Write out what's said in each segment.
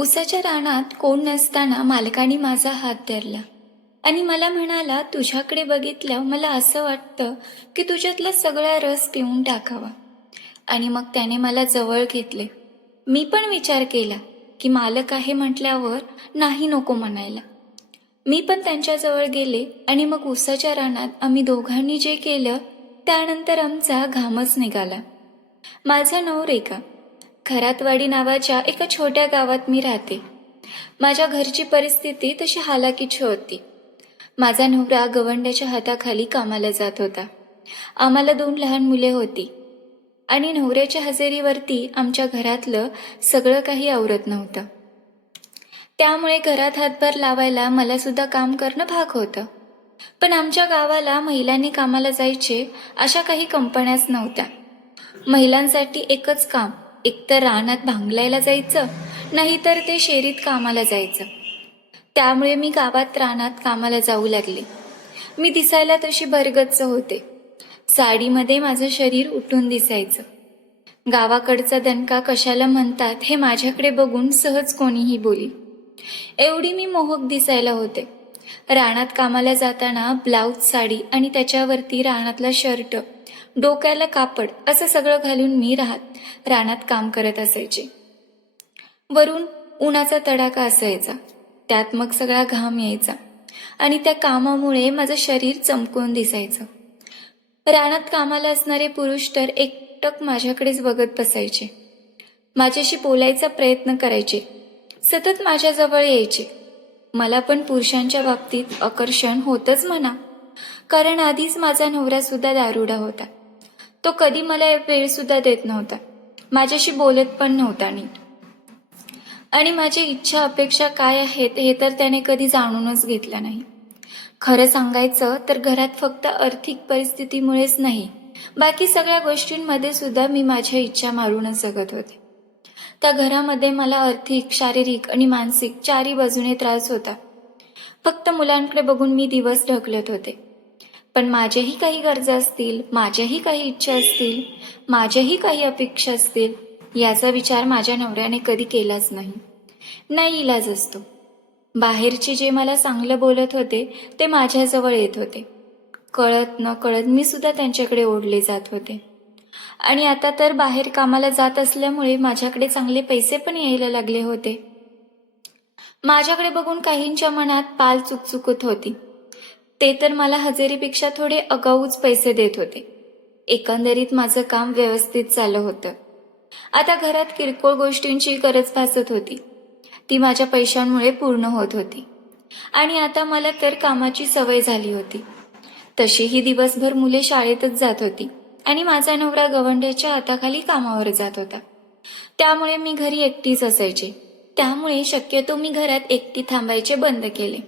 उसाच्या रानात कोण नसताना मालकाने माझा हात धरला आणि मला म्हणाला, तुझ्याकडे बघितल्यावर मला असं वाटतं की तुझ्यातला सगळा रस पिऊन टाकावा. आणि मग त्याने मला जवळ घेतले. मी पण विचार केला की मालक आहे म्हटल्यावर नाही नको म्हणायला. मी पण त्यांच्याजवळ गेले आणि मग उसाच्या रानात आम्ही दोघांनी जे केलं त्यानंतर आमचा घामच निघाला. माझं नाव रेखा. खरातवाडी नावाच्या एका छोट्या गावात मी राहते. माझ्या घरची परिस्थिती तशी हालाकीची होती. माझा नवरा गवंड्याच्या हाताखाली कामाला जात होता. आम्हाला 2 लहान मुले होती आणि नवऱ्याच्या हजेरीवरती आमच्या घरातलं सगळं काही आवरत नव्हतं. त्यामुळे घरात हातभार लावायला मला सुद्धा काम करणं भाग होतं. पण आमच्या गावाला महिलांनी कामाला जायचे अशा काही कंपन्याच नव्हत्या. महिलांसाठी एकच काम, एकतर रानात भांगलायला जायचं, नाहीतर ते शेरीत कामाला जायचं. त्यामुळे मी गावात रानात कामाला जाऊ लागले. मी दिसायला तशी भरगच्च होते. साडीमध्ये माझं शरीर उठून दिसायचं. गावाकडचा दणका कशाला म्हणतात हे माझ्याकडे बघून सहज कोणीही बोली. एवढी मी मोहक दिसायला होते. रानात कामाला जाताना ब्लाऊज साडी आणि त्याच्यावरती रानातला शर्ट, डोक्याला कापड असं सगळं घालून मी रानात काम करत असायचे. वरून उन्हाचा तडाखा असायचा, त्यात मग सगळा घाम यायचा आणि त्या कामामुळे माझं शरीर चमकून दिसायचं. रानात कामाला असणारे पुरुष तर एकटक माझ्याकडेच बघत बसायचे. माझ्याशी बोलायचा प्रयत्न करायचे, सतत माझ्याजवळ यायचे. मला पण पुरुषांच्या बाबतीत आकर्षण होतंच म्हणा, कारण आधीच माझा नवरा सुद्धा दारुडा होता. तो कधी मला वेळ सुद्धा देत नव्हता, माझ्याशी बोलत पण नव्हता नीट. आणि माझी इच्छा अपेक्षा काय आहेत हे तर त्याने कधी जाणूनच घेतलं नाही. खरं सांगायचं तर घरात फक्त आर्थिक परिस्थितीमुळेच नाही, बाकी सगळ्या गोष्टींमध्ये सुद्धा मी माझ्या इच्छा मारूनच जगत होते. त्या घरामध्ये मला आर्थिक, शारीरिक आणि मानसिक चारी बाजूने त्रास होता. फक्त मुलांकडे बघून मी दिवस ढकलत होते. पण माझ्याही काही गरजा असतील, माझ्याही काही इच्छा असतील, माझ्याही काही अपेक्षा असतील, याचा विचार माझ्या नवऱ्याने कधी केलाच नाही. नाही इलाज असतो. बाहेरचे जे मला चांगलं बोलत होते ते माझ्याजवळ येत होते. कळत न कळत मी सुद्धा त्यांच्याकडे ओढले जात होते. आणि आता तर बाहेर कामाला जात असल्यामुळे माझ्याकडे चांगले पैसे पण यायला लागले होते. माझ्याकडे बघून काहींच्या मनात पाल चुकचुकत होती. ते तर मला हजेरीपेक्षा थोडे आगाऊच पैसे देत होते. एकंदरीत माझं काम व्यवस्थित चाललं होतं. आता घरात किरकोळ गोष्टींची गरज भासत होती. ती माझ्या पैशांमुळे पूर्ण होत होती. आणि आता मला तर कामाची सवय झाली होती. तशीही दिवसभर मुले शाळेतच जात होती आणि माझा नवरा गवंड्याच्या हाताखाली कामावर जात होता. त्यामुळे मी घरी एकटीच असायचे. त्यामुळे शक्यतो मी घरात एकटी थांबायचे बंद केले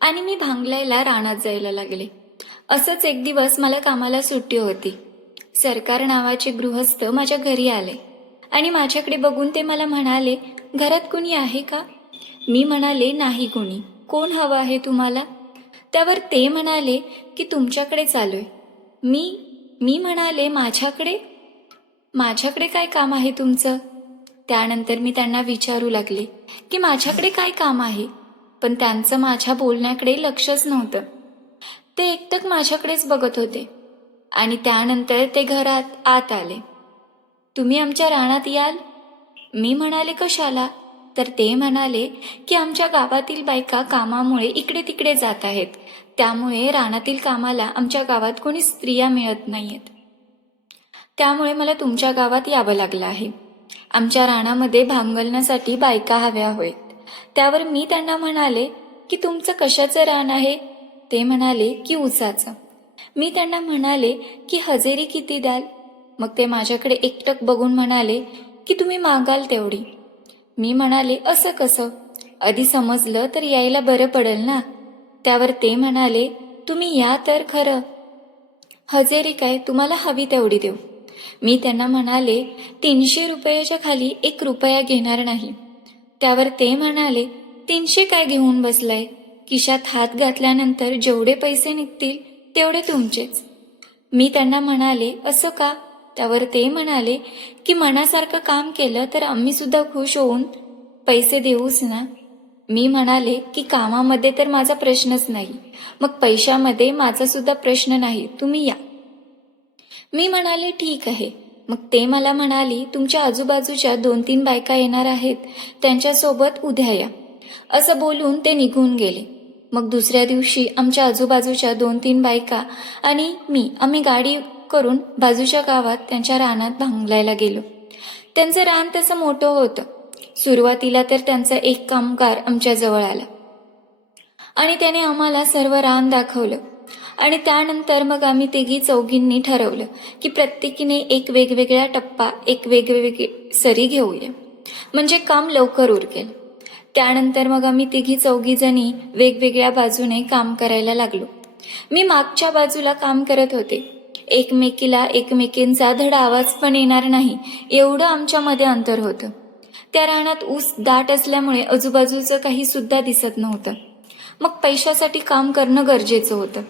आणि मी भांगलायला रानात जायला लागले. असंच एक दिवस मला कामाला सुट्टी होती. सरकार नावाचे गृहस्थ माझ्या घरी आले आणि माझ्याकडे बघून ते मला म्हणाले, घरात कुणी आहे का? मी म्हणाले, नाही कुणी. कोण हवं आहे तुम्हाला? त्यावर ते म्हणाले की तुमच्याकडेच आलोय. मी म्हणाले, माझ्याकडे काय काम आहे तुमचं? त्यानंतर मी त्यांना विचारू लागले की माझ्याकडे काय काम आहे, पण त्यांचं माझ्या बोलण्याकडे लक्षच नव्हतं. ते एकटक माझ्याकडेच बघत होते आणि त्यानंतर ते घरात आत आले. तुम्ही आमच्या रानात याल? मी म्हणाले, कशाला? तर ते म्हणाले की आमच्या गावातील बायका कामामुळे इकडे तिकडे जात आहेत, त्यामुळे रानातील कामाला आमच्या गावात कोणी स्त्रिया मिळत नाहीयेत. त्यामुळे मला तुमच्या गावात यावं लागलं आहे. आमच्या रानामध्ये भांगलण्यासाठी बायका हव्या होत. त्यावर मी त्यांना म्हणाले की तुमचं कशाचं रान आहे? ते म्हणाले की ऊसाचं. मी त्यांना म्हणाले की हजेरी किती द्याल? मग ते माझ्याकडे एकटक बघून म्हणाले की तुम्ही मागाल तेवढी. मी म्हणाले, असं कसं? आधी समजलं तर यायला बरं पडेल ना. त्यावर ते म्हणाले, तुम्ही या तर खरं. हजेरी काय, तुम्हाला हवी तेवढी देऊ. मी त्यांना म्हणाले, 300 रुपयाच्या खाली 1 रुपया घेणार नाही. त्यावर ते म्हणाले, 300 काय घेऊन बसलाय? खिशात हात घातल्यानंतर जेवढे पैसे निघतील तेवढे तुमचेच. मी त्यांना म्हणाले, असं का? त्यावर ते म्हणाले की मनासारखं काम केलं तर आम्ही सुद्धा खुश होऊन पैसे देऊच ना. मी म्हणाले की कामामध्ये तर माझा प्रश्नच नाही, मग पैशामध्ये माझा सुद्धा प्रश्न नाही, तुम्ही या. मी म्हणाले ठीक आहे. मग ते मला म्हणाली तुमच्या आजूबाजूच्या 2-3 बायका येणार आहेत, त्यांच्यासोबत उद्या या. असं बोलून ते निघून गेले. मग दुसऱ्या दिवशी आमच्या आजूबाजूच्या 2-3 बायका आणि आम्ही गाडी करून बाजूच्या गावात त्यांच्या रानात भांगलायला गेलो. त्यांचं रान तसं मोठं होतं. सुरुवातीला तर त्यांचा एक कामगार आमच्या जवळ आला आणि त्याने आम्हाला सर्व रान दाखवलं. आणि त्यानंतर मग आम्ही तिघी चौघींनी ठरवलं की प्रत्येकीने एक वेगवेगळा टप्पा, एक वेगवेगळी सरी घेऊया, म्हणजे काम लवकर उरकेल. त्यानंतर मग आम्ही तिघी चौघी जणी वेगवेगळ्या बाजूने काम करायला लागलो. मी मागच्या बाजूला काम करत होते. एकमेकींचा धड आवाज पण येणार नाही एवढं आमच्यामध्ये अंतर होतं. त्या रानात ऊस दाट असल्यामुळे आजूबाजूचं काही सुद्धा दिसत नव्हतं. मग पैशासाठी काम करणं गरजेचं होतं.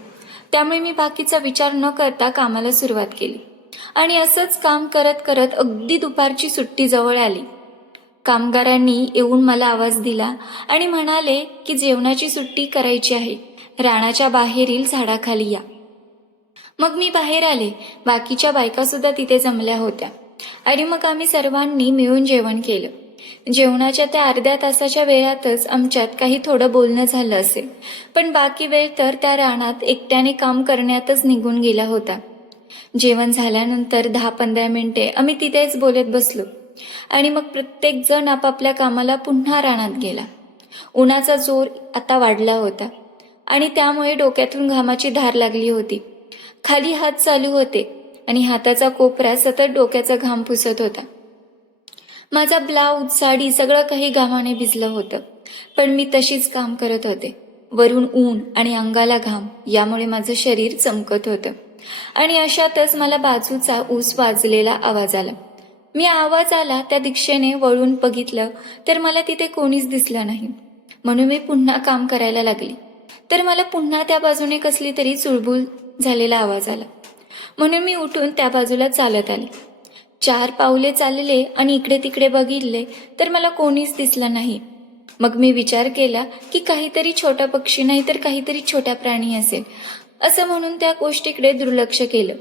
त्यामुळे मी बाकीचा विचार न करता कामाला सुरुवात केली आणि असंच काम करत करत अगदी दुपारची सुट्टी जवळ आली. कामगारांनी येऊन मला आवाज दिला आणि म्हणाले की जेवणाची सुट्टी करायची आहे, रानाच्या बाहेरील झाडाखाली या. मग मी बाहेर आले. बाकीच्या बायका सुद्धा तिथे जमल्या होत्या आणि मग आम्ही सर्वांनी मिळून जेवण केलं. जेवणाच्या त्या अर्ध्या तासाच्या वेळातच आमच्यात काही थोडं बोलणं झालं असेल, पण बाकी वेळ तर त्या रानात एकट्याने काम करण्यातच निघून गेला होता. जेवण झाल्यानंतर 10-15 मिनिटे आम्ही तिथेच बोलत बसलो आणि मग प्रत्येक जण आपापल्या कामाला पुन्हा रानात गेला. उन्हाचा जोर आता वाढला होता आणि त्यामुळे डोक्यातून घामाची धार लागली होती. खाली हात चालू होते आणि हाताचा कोपरा सतत डोक्याचा घाम पुसत होता. माझा ब्लाऊज, साडी सगळं काही घामाने भिजलं होतं, पण मी तशीच काम करत होते. वरून ऊन आणि अंगाला घाम यामुळे माझं शरीर चमकत होतं आणि अशातच मला बाजूचा ऊस वाजलेला आवाज आला. मी आवाज आला त्या दिशेने वळून बघितलं तर मला तिथे कोणीच दिसलं नाही. म्हणून मी पुन्हा काम करायला लागली तर मला पुन्हा त्या बाजूने कसली तरी चुळबुळ झालेला आवाज आला. म्हणून मी उठून त्या बाजूला चालत आले. 4 पावले चालले आणि इकडे तिकडे बघितले तर मला कोणीच दिसलं नाही. मग मी विचार केला की काहीतरी छोटा पक्षी नाही तर काहीतरी छोटा प्राणी असेल असं म्हणून त्या गोष्टीकडे दुर्लक्ष केलं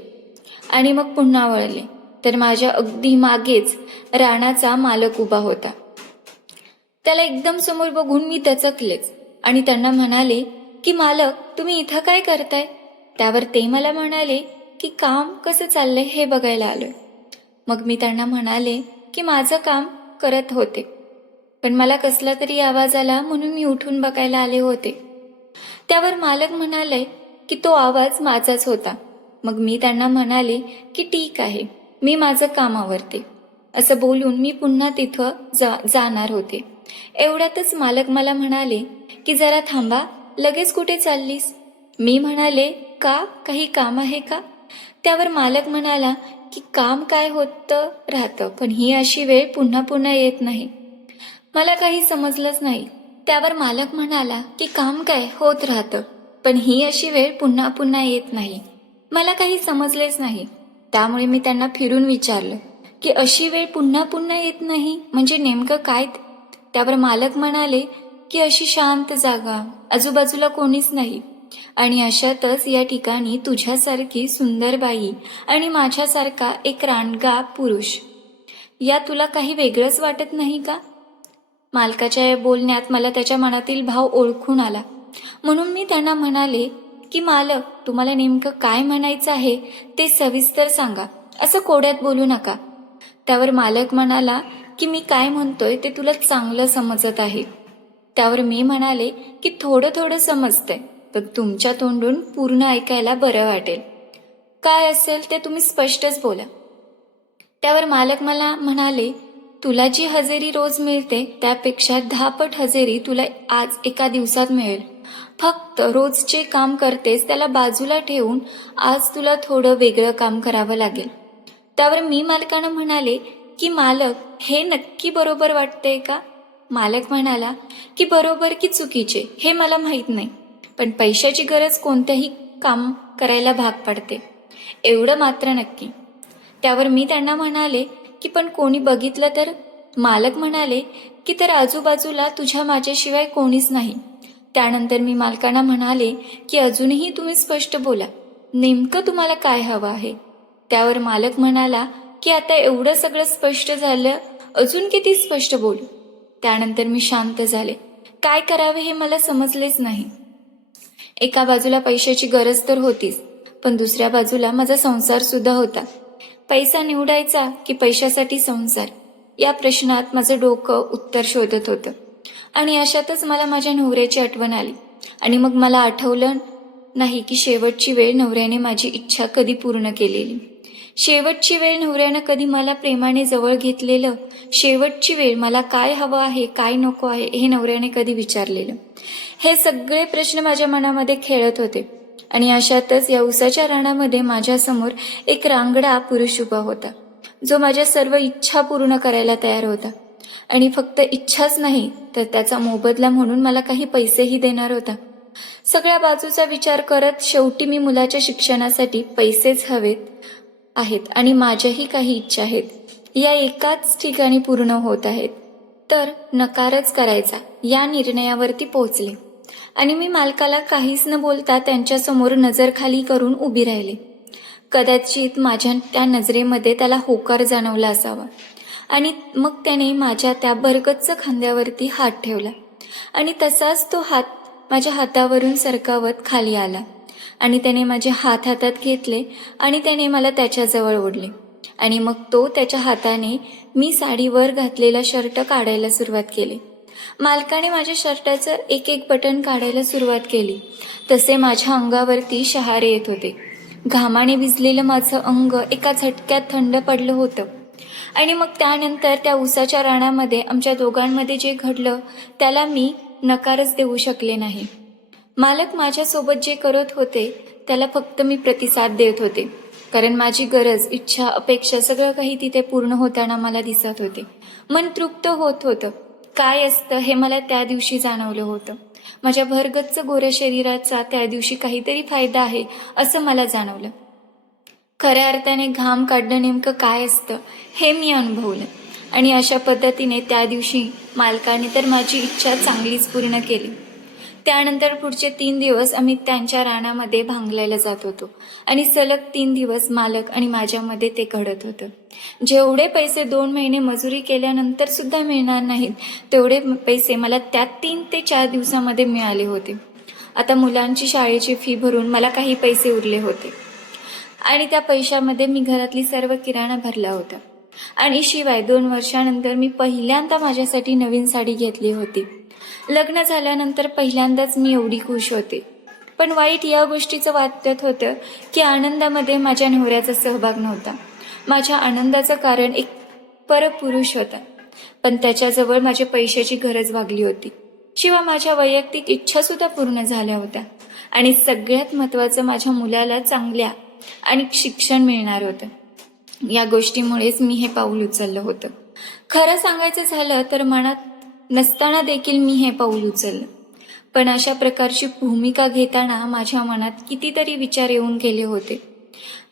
आणि मग पुन्हा वळले तर माझ्या अगदी मागेच रानाचा मालक उभा होता. त्याला एकदम समोर बघून मी दचकलेच आणि त्यांना म्हणाले की मालक, तुम्ही इथं काय करताय? त्यावर ते मला म्हणाले की काम कसं चाललंय हे बघायला आलोय. मग मी त्यांना म्हणाले की माझं काम करत होते, पण मला कसला तरी आवाज आला म्हणून मी उठून बघायला आले होते. त्यावर मालक म्हणाले की तो आवाज माझाच होता. मग मी त्यांना म्हणाले की ठीक आहे, मी माझं काम आवरते. असं बोलून मी पुन्हा तिथं जाणार होते. एवढ्यातच मालक मला म्हणाले की जरा थांबा, लगेच कुठे चाललीस? मी म्हणाले का, काही काम आहे का? त्यावर मालक म्हणाला की काम काय होतं राहतं, पण ही अशी वेळ पुन्हा पुन्हा येत नाही. मला काही समजलंच नाही. त्यावर मालक म्हणाला की काम काय होत राहतं, पण ही अशी वेळ पुन्हा पुन्हा येत नाही. मला काही समजलेच नाही. त्यामुळे मी त्यांना फिरून विचारलं की अशी वेळ पुन्हा पुन्हा येत नाही म्हणजे नेमकं काय? त्यावर मालक म्हणाले की अशी शांत जागा, आजूबाजूला कोणीच नाही आणि अशातच या ठिकाणी तुझ्यासारखी सुंदर बाई आणि माझ्यासारखा एक रानगा पुरुष. या तुला काही वेगळंच वाटत नाही का? मालकाच्या या बोलण्यात मला त्याच्या मनातील भाव ओळखून आला. म्हणून मी त्यांना म्हणाले की मालक, तुम्हाला नेमकं काय म्हणायचं आहे ते सविस्तर सांगा, असं कोड्यात बोलू नका. त्यावर मालक म्हणाला की मी काय म्हणतोय ते तुला चांगलं समजत आहे. त्यावर मी म्हणाले की थोडं थोडं समजतंय, पण तुमच्या तोंडून पूर्ण ऐकायला बरं वाटेल. काय असेल ते तुम्ही स्पष्टच बोला. त्यावर मालक मला म्हणाले, तुला जी हजेरी रोज मिळते त्यापेक्षा 10 पट हजेरी तुला आज एका दिवसात मिळेल. फक्त रोज जे काम करतेस त्याला बाजूला ठेवून आज तुला थोडं वेगळं काम करावं लागेल. त्यावर मी मालकांना म्हणाले की मालक, हे नक्की बरोबर वाटतंय का? मालक म्हणाला की बरोबर की चुकीचे हे मला माहीत नाही, पण पैशाची गरज कोणत्याही काम करायला भाग पडते, एवढं मात्र नक्की. त्यावर मी त्यांना म्हणाले की पण कोणी बघितलं तर? मालक म्हणाले की तर आजूबाजूला तुझ्या माझ्याशिवाय कोणीच नाही. त्यानंतर मी मालकांना म्हणाले की अजूनही तुम्ही स्पष्ट बोला, नेमकं तुम्हाला काय हवं आहे. त्यावर मालक म्हणाला की आता एवढं सगळं स्पष्ट झालं, अजून किती स्पष्ट बोलू. त्यानंतर मी शांत झाले. काय करावे हे मला समजलेच नाही. एका बाजूला पैशाची गरज तर होतीच, पण दुसऱ्या बाजूला माझा संसार सुद्धा होता. पैसा निवडायचा की पैशासाठी संसार, या प्रश्नात माझं डोकं उत्तर शोधत होतं. आणि अशातच मला माझ्या नवऱ्याची आठवण आली. आणि मग मला आठवलं नाही की शेवटची वेळ नवऱ्याने माझी इच्छा कधी पूर्ण केलेली, शेवटची वेळ नवऱ्यानं कधी मला प्रेमाने जवळ घेतलेलं, शेवटची वेळ मला काय हवं आहे काय नको आहे हे नवऱ्याने कधी विचारलेलं. हे सगळे प्रश्न माझ्या मनामध्ये खेळत होते. आणि अशातच या उसाच्या रानामध्ये माझ्यासमोर एक रांगडा पुरुष उभा होता, जो माझ्या सर्व इच्छा पूर्ण करायला तयार होता. आणि फक्त इच्छाच नाही तर त्याचा मोबदला म्हणून मला काही पैसेही देणार होता. सगळ्या बाजूचा विचार करत शेवटी मी मुलाच्या शिक्षणासाठी पैसेच हवेत आहेत आणि माझ्याही काही इच्छा आहेत, या एकाच ठिकाणी पूर्ण होत आहेत, तर नकारच करायचा या निर्णयावरती पोहोचले. आणि मी मालकाला काहीच न बोलता त्यांच्यासमोर नजर खाली करून उभी राहिले. कदाचित माझ्या त्या नजरेमध्ये त्याला होकार जाणवला असावा. आणि मग त्याने माझ्या त्या भरगच्च खांद्यावरती हात ठेवला आणि तसाच तो हात माझ्या हातावरून सरकावत खाली आला. आणि त्याने माझे हात हातात घेतले आणि त्याने मला त्याच्याजवळ ओढले. आणि मग तो त्याच्या हाताने मी साडीवर घातलेला शर्ट काढायला सुरुवात केली. मालकाने माझ्या शर्टाचं एक एक बटन काढायला सुरुवात केली. तसे माझ्या अंगावरती शहारे येत होते. घामाने भिजलेलं माझं अंग एका झटक्यात थंड पडलं होतं. आणि मग त्यानंतर त्या उसाच्या रानामध्ये आमच्या दोघांमध्ये जे घडलं त्याला मी नकारच देऊ शकले नाही. मालक माझ्यासोबत जे करत होते त्याला फक्त मी प्रतिसाद देत होते, कारण माझी गरज, इच्छा, अपेक्षा सगळं काही तिथे पूर्ण होताना मला दिसत होते. मन तृप्त होत होतं. काय असतं हे मला त्या दिवशी जाणवलं होतं. माझ्या भरगच्च गोऱ्या शरीराचा त्या दिवशी काहीतरी फायदा आहे असं मला जाणवलं. खऱ्या अर्थाने घाम काढणं नेमकं काय असतं हे मी अनुभवलं. आणि अशा पद्धतीने त्या दिवशी मालकाने तर माझी इच्छा चांगलीच पूर्ण केली. त्यानंतर पुढचे 3 दिवस आम्ही त्यांच्या रानामध्ये भांगलायला जात होतो आणि सलग 3 दिवस मालक आणि माझ्यामध्ये ते घडत होतं. जेवढे पैसे 2 महिने मजुरी केल्यानंतर सुद्धा मिळणार नाहीत तेवढे पैसे मला त्या 3 ते 4 दिवसामध्ये मिळाले होते. आता मुलांची शाळेची फी भरून मला काही पैसे उरले होते आणि त्या पैशामध्ये मी घरातली सर्व किराणा भरला होता. आणि शिवाय 2 वर्षानंतर मी पहिल्यांदा माझ्यासाठी नवीन साडी घेतली होती. लग्न झाल्यानंतर पहिल्यांदाच मी एवढी खुश होते. पण वाईट या गोष्टीचं वाटत होतं की आनंदामध्ये माझ्या नवऱ्याचा सहभाग नव्हता. माझ्या आनंदाचं कारण एक परपुरुष होता, पण त्याच्याजवळ माझ्या पैशाची गरज भागली होती. शिवाय माझ्या वैयक्तिक इच्छासुद्धा पूर्ण झाल्या होत्या. आणि सगळ्यात महत्त्वाचं, माझ्या मुलाला चांगल्या आणि शिक्षण मिळणार होतं. या गोष्टीमुळेच मी हे पाऊल उचललं होतं. खरं सांगायचं झालं तर मनात नसताना देखील मी हे पाऊल उचललं. पण अशा प्रकारची भूमिका घेताना माझ्या मनात कितीतरी विचार येऊन गेले होते.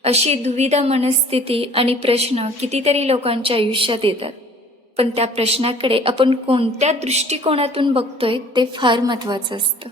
अशी दुविधा मनस्थिती आणि प्रश्न कितीतरी लोकांच्या आयुष्यात येतात. पण त्या प्रश्नाकडे आपण कोणत्या दृष्टिकोनातून बघतोय ते फार महत्त्वाचं असतं.